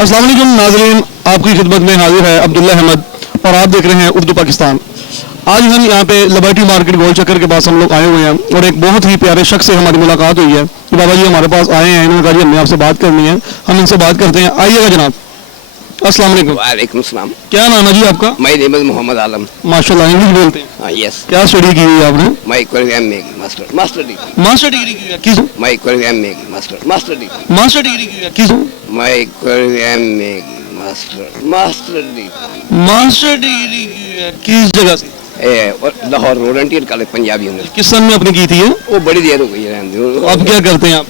अस्सलाम वालेकुम नाज़रीन, आपकी खिदमत में हाजिर है अब्दुल्ला अहमद और आप देख रहे हैं उर्दू पाकिस्तान। आज हम यहाँ पे लिबर्टी मार्केट गोल चक्कर के पास हम लोग आए हुए हैं और एक बहुत ही प्यारे शख्स से हमारी मुलाकात हुई है कि बाबा जी हमारे पास आए हैं, इन्होंने कहा जी हमने आपसे बात करनी है, हम इनसे बात करते हैं। आइएगा जनाब। अस्सलाम वालेकुम। वालेकुम सलाम। क्या नाम है जी आपका? माय नेम इज मोहम्मद आलम। माशाल्लाह, इंग्लिश बोलते हैं? हाँ यस। क्या स्टडी की हुई है आपने? माय एमए की मास्टर डिग्री। मास्टर डिग्री की है किस? माय एमए की मास्टर डिग्री। मास्टर डिग्री की है किस? माय एमए की मास्टर डिग्री। मास्टर डिग्री की है किस जगह से? लाहौर रोडेंटियर कॉलेज पंजाब यूनिवर्सिटी। किस सन में अपनी की थी है? वो बड़ी देर हो गई है। अब क्या करते हैं आप?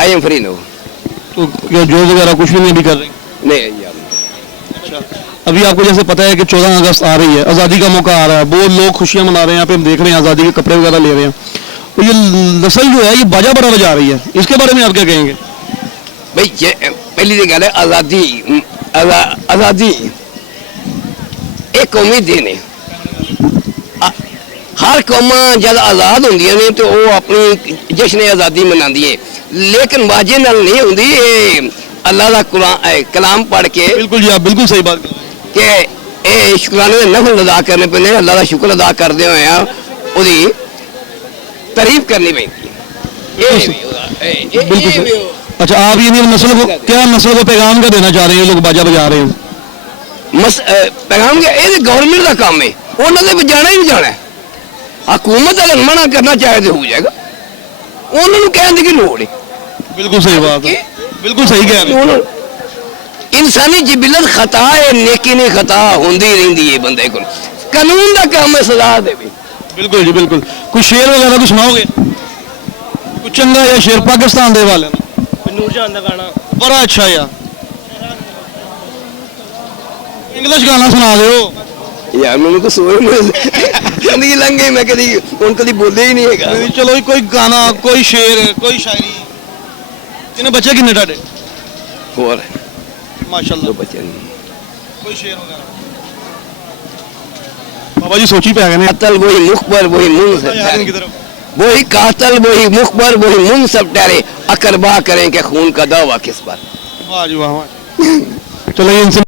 I am free no. तो क्या जॉब वगैरह कुछ भी नहीं अभी कर रहे? नहीं यार। अच्छा, अभी आपको जैसे पता है कि 14 अगस्त आ रही है, आज़ादी का मौका आ रहा है, बहुत लोग खुशियां मना रहे हैं, यहाँ पे हम देख रहे हैं आज़ादी के कपड़े वगैरह ले रहे हैं, तो ये नस्ल जो है ये बाजा बड़ा बजा रही है, इसके बारे में आप क्या कहेंगे? भाई पहली तो गल है आज़ादी एक कौमी देन है। हर कौमां जब आज़ाद होंदियां ने तो वो अपनी जश्न आज़ादी मनांदी है, लेकिन बाजे नाल नहीं होंदी। अल्लाह का कुरान कलाम पढ़ के बिल्कुल जी, आप बिल्कुल सही बात कि ये शुक्राने नफल अदा करने पैंदे, अल्लाह का शुक्र अदा करते हुए उसकी तारीफ करनी पैंदी है। बिल्कुल। अच्छा, आप ये नस्ल को क्या नस्ल को पैगाम क्या देना चाह रहे हैं? लोग बाजा बजा रहे हैं, पैगाम क्या? ये गवर्नमेंट का काम है, उन्होंने बजाना ही नहीं जाना है। हुकूमत अगर मना करना चाहे तो हो जाएगा, उन्होंने कहने की लोड़ है। बिल्कुल सही बात है, बिल्कुल सही कह रहे हैं। इंसानी जिबिलत खता है, नेकी नहीं खता होंदी रहिंदी है बंदे को। कानून का काम है सजा दे। बिल्कुल जी बिल्कुल। कुछ शेर वगैरह कुछ सुनाओगे? कुछ चंगा या शेर पाकिस्तान दे वाले नूरजहान का गाना बड़ा अच्छा यार, इंग्लिश गाना सुना दो यार। मैंने तो सोच जिंदगी लंघ गई, मैं कभी उन बोले ही नहीं है। चलो कोई गाना, कोई शेर, कोई शायरी। इन्हें बच्चे कितने टाटे? और माशाल्लाह बच्चे कोई शेर वगैरह? बाबा जी सोची पे आ गए। कातल वही मुख पर वही मुंह से, वही कातल वही मुख पर वही मुंह सब डरे, अकरबा करें कि खून का दावा किस पर। वाह जी वाह। चलो इनसे